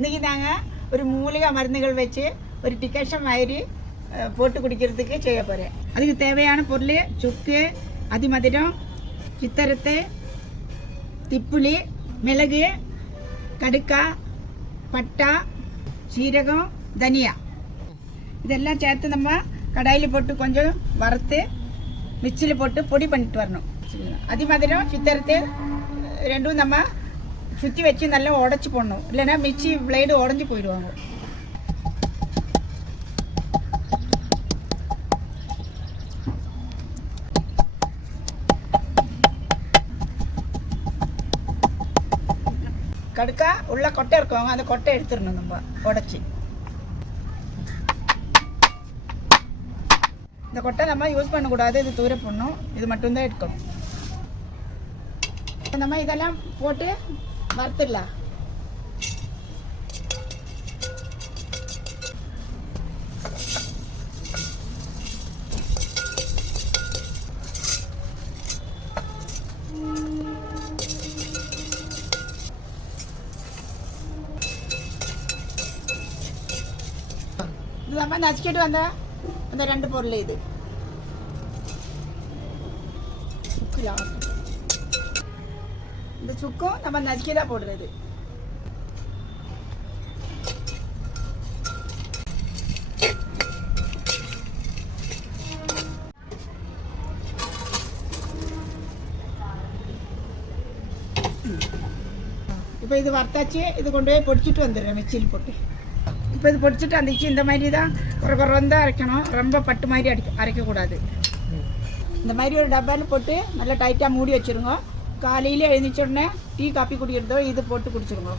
இன்றைக்கி நாங்கள் ஒரு மூலிகை மருந்துகள் வச்சு ஒரு டிகாஷன் மாதிரி போட்டு குடிக்கிறதுக்கு செய்ய போகிறேன். அதுக்கு தேவையான பொருள் சுக்கு, அதிமதுரம், சித்தரத்து, திப்புளி, மிளகு, கடுக்காய், பட்டா, சீரகம், தனியா இதெல்லாம் சேர்த்து நம்ம கடாயில் போட்டு கொஞ்சம் வறுத்து மிக்சியில் போட்டு பொடி பண்ணிட்டு வரணும். அதிமதுரம், சித்தரத்து ரெண்டும் நம்ம சுற்றி வச்சு நல்லா உடச்சி போடணும், இல்லைன்னா மிக்சி பிளேடு உடஞ்சி போயிடுவாங்க. கடுக்கா உள்ள கொட்டை இருக்குவாங்க, அந்த கொட்டை எடுத்துடணும் நம்ம உடச்சி. இந்த கொட்டை நம்ம யூஸ் பண்ணக்கூடாது, இது தூர போடணும், இது மட்டும்தான் எடுக்கணும். நம்ம இதெல்லாம் போட்டு வறுத்துடலாம். இது நம்ம நச்சுக்கிட்டு வந்த அந்த ரெண்டு பொருள் இது இந்த சுக்கும் நம்ம நசுக்கி தான் போடுறது. இப்போ இது வறுத்தாச்சு, இது கொண்டு போய் பொடிச்சிட்டு வந்துடுறேன் மிக்சியில் போட்டு. இப்போ இது பொடிச்சிட்டு வந்துச்சு. இந்த மாதிரி தான் குறந்தான் அரைக்கணும், ரொம்ப பட்டு மாதிரி அரைக்கக்கூடாது. இந்த மாதிரி ஒரு டப்பாவில் போட்டு நல்லா டைட்டாக மூடி வச்சுருங்க. காலையில் எழுந்திரிச்ச உடனே டீ காப்பி குடிக்கிறதோ இது போட்டு குடிச்சிருங்க.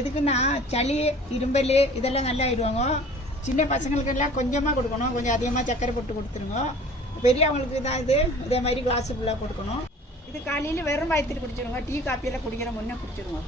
எதுக்குன்னா சளி, இரும்பல் இதெல்லாம் நல்லா ஆயிடுவாங்க. சின்ன பசங்களுக்கெல்லாம் கொஞ்சமாக கொடுக்கணும், கொஞ்சம் அதிகமாக சர்க்கரை போட்டு கொடுத்துருங்க. பெரியவங்களுக்கு தான் இதே மாதிரி கிளாஸு ஃபுல்லாக கொடுக்கணும். இது காலையில் வெறும் வயிற்றுட்டு குடிச்சிடுங்க. டீ காப்பியெல்லாம் குடிக்கிற முன்னே குடிச்சிடுங்க.